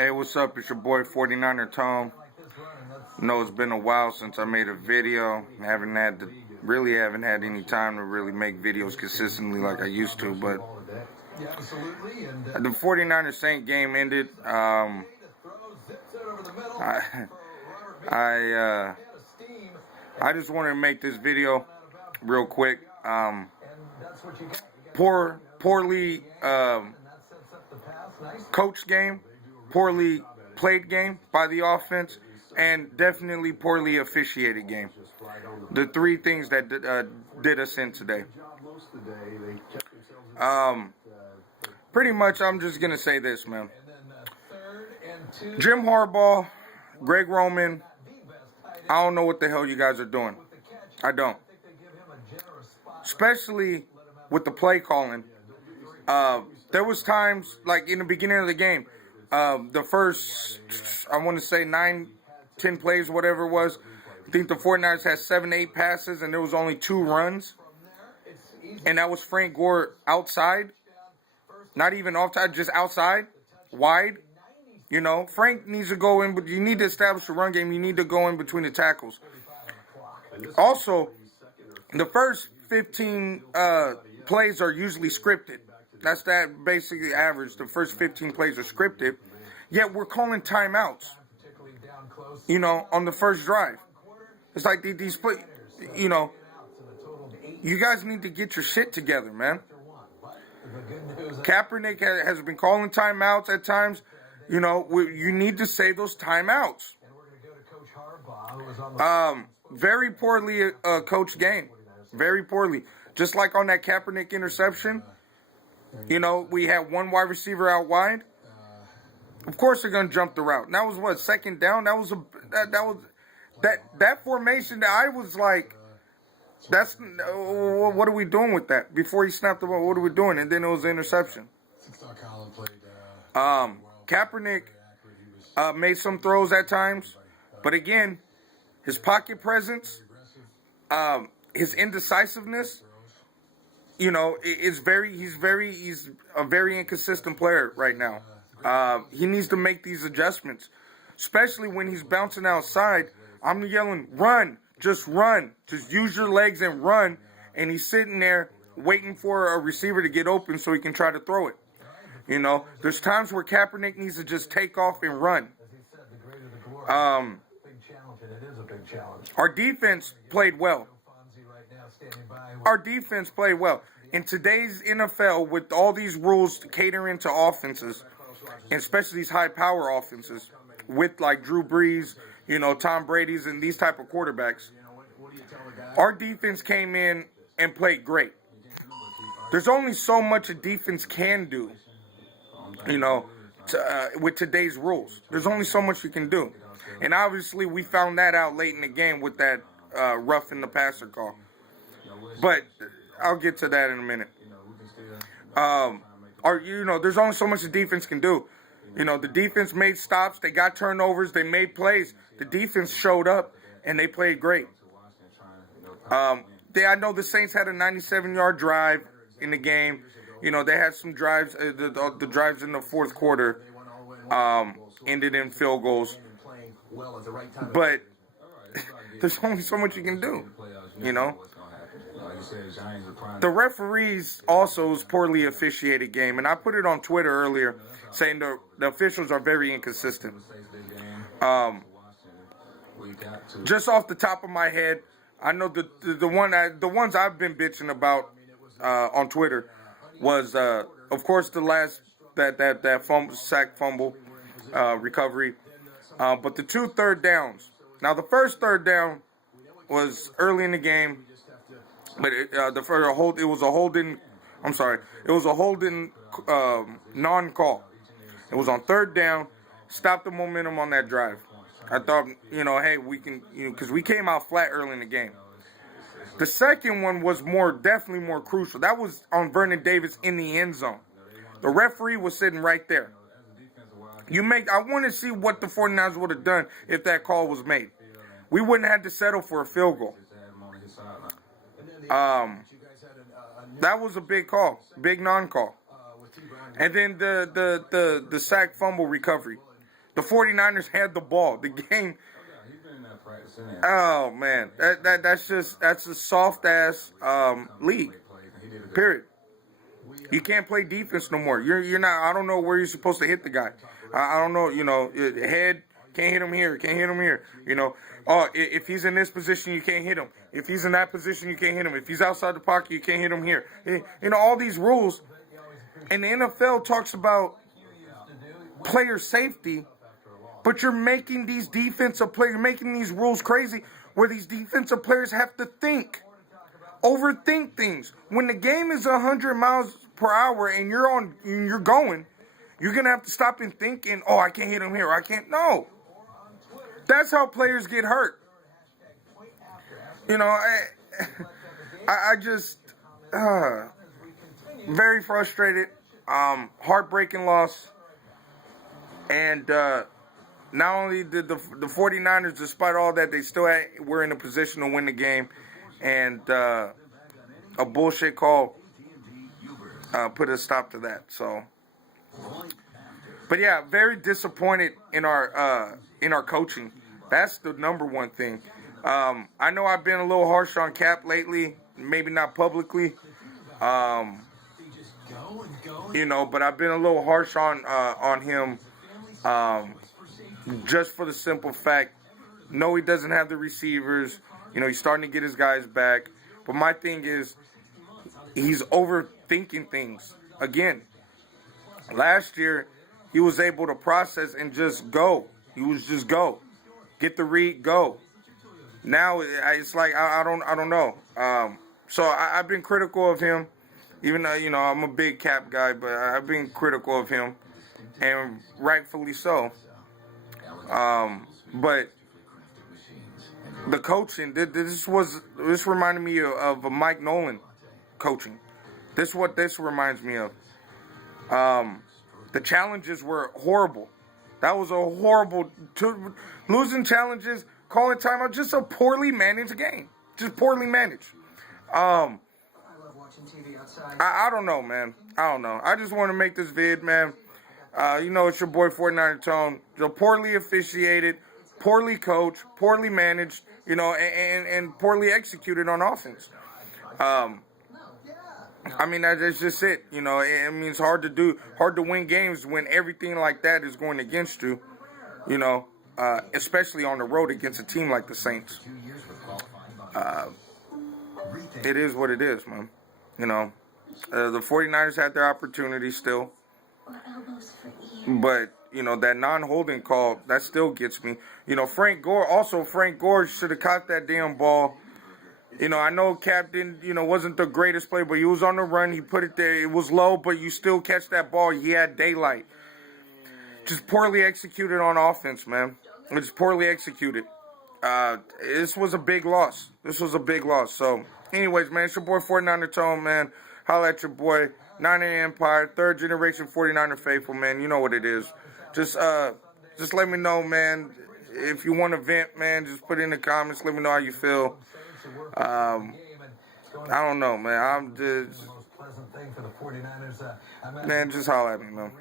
Hey, what's up? It's your boy 49er Tone. I know it's been a while since I made a video. Really haven't had any time to really make videos consistently like I used to, but the 49er Saint game ended. I just wanted to make this video real quick. Poorly coached game, poorly played game by the offense, and definitely poorly officiated game. The three things that did us in today. Pretty much, I'm just gonna say this, man. Jim Harbaugh, Greg Roman, I don't know what the hell you guys are doing. I don't. Especially with the play calling. There was times, like in the beginning of the game, the first, I want to say 9-10 plays, whatever it was, I think the 49ers had 7-8 passes, and there was only 2 runs. And that was Frank Gore outside. Not even offside, just outside, wide. You know, Frank needs to go in, but you need to establish a run game. You need to go in between the tackles. Also, the first 15 plays are usually scripted. That's that basically average. The first 15 plays are scripted. Yet we're calling timeouts, you know, on the first drive. It's like these plays, you know, you guys need to get your shit together, man. Kaepernick has been calling timeouts at times. You know, you need to save those timeouts. Very poorly coached game. Very poorly. Just like on that Kaepernick interception, you know, we had one wide receiver out wide. Of course they're gonna jump the route. And that was what, second down? That was that formation that I was like, that's what are we doing with that? Before he snapped the ball, what are we doing? And then it was an interception. Kaepernick made some throws at times, but again, his pocket presence, his indecisiveness, you know, he's a very inconsistent player right now. He needs to make these adjustments, especially when he's bouncing outside. I'm yelling, run, just use your legs and run. And he's sitting there waiting for a receiver to get open so he can try to throw it. You know, there's times where Kaepernick needs to just take off and run. Our defense played well. In today's NFL, with all these rules catering to offenses, and especially these high-power offenses, with like Drew Brees, you know, Tom Brady's and these type of quarterbacks, our defense came in and played great. There's only so much a defense can do, you know, with today's rules. There's only so much you can do. And obviously we found that out late in the game with that roughing the passer call. But I'll get to that in a minute. You know, there's only so much the defense can do. You know, the defense made stops. They got turnovers. They made plays. The defense showed up, and they played great. I know the Saints had a 97-yard drive in the game. You know, they had some drives. The drives in the fourth quarter ended in field goals. But there's only so much you can do, you know. The referees also was poorly officiated game, and I put it on Twitter earlier saying the officials are very inconsistent. Just off the top of my head, I know the ones I've been bitching about on Twitter was of course the last that sack fumble recovery, but the 2 third downs. Now the first third down was early in the game. But it was a holding non-call. It was on third down. Stopped the momentum on that drive. I thought, you know, hey, we can, you know, because we came out flat early in the game. The second one was definitely more crucial. That was on Vernon Davis in the end zone. The referee was sitting right there. I want to see what the 49ers would have done if that call was made. We wouldn't have to settle for a field goal. That was a big call, big non-call. And then the sack fumble recovery. The 49ers had the ball. The game. Oh man, that's a soft ass league. Period. You can't play defense no more. You're not. I don't know where you're supposed to hit the guy. I don't know. You know, head can't hit him here. Can't hit him here. You know. Oh, if he's in this position, you can't hit him. If he's in that position, you can't hit him. If he's outside the pocket, you can't hit him here. You know, all these rules. And the NFL talks about player safety, but you're making these defensive players, you're making these rules crazy where these defensive players have to overthink things. When the game is 100 miles per hour and you're going, you're going to have to stop and think, oh, I can't hit him here. I can't. No. That's how players get hurt. You know, I just, very frustrated, heartbreaking loss. And not only did the 49ers, despite all that, they still were in a position to win the game. And a bullshit call put a stop to that. So, but yeah, very disappointed in our coaching. That's the number one thing. I know I've been a little harsh on Cap lately, maybe not publicly. You know, but I've been a little harsh on him. Just for the simple fact, no, he doesn't have the receivers. You know, he's starting to get his guys back. But my thing is, he's overthinking things. Again, last year, he was able to process and just go. He was just go. Get the read, go. Now, it's like, I don't know. So I've been critical of him. Even though, you know, I'm a big Cap guy, but I've been critical of him. And rightfully so. But the coaching, this reminded me of Mike Nolan coaching. This is what this reminds me of. The challenges were horrible. That was a horrible, losing challenges, calling timeout, just a poorly managed game. Just poorly managed. I don't know, man. I don't know. I just want to make this vid, man. You know, it's your boy 49er Tone. Poorly officiated, poorly coached, poorly managed, you know, and poorly executed on offense. I mean, that's just it. You know, I mean, it's hard to win games when everything like that is going against you, you know, especially on the road against a team like the Saints. It is what it is, man. You know, the 49ers had their opportunity still. But, you know, that non-holding call, that still gets me. You know, Frank Gore should have caught that damn ball. You know, I know Cap wasn't the greatest player, but he was on the run. He put it there. It was low, but you still catch that ball. He had daylight. Just poorly executed on offense, man. It's poorly executed. This was a big loss. So, anyways, man, it's your boy 49er Tone, man. Holla at your boy. 9A Empire, third generation 49er faithful, man. You know what it is. Just let me know, man. If you want to vent, man, just put it in the comments. Let me know how you feel. I don't know, man. I'm just, man, just holla at me, man.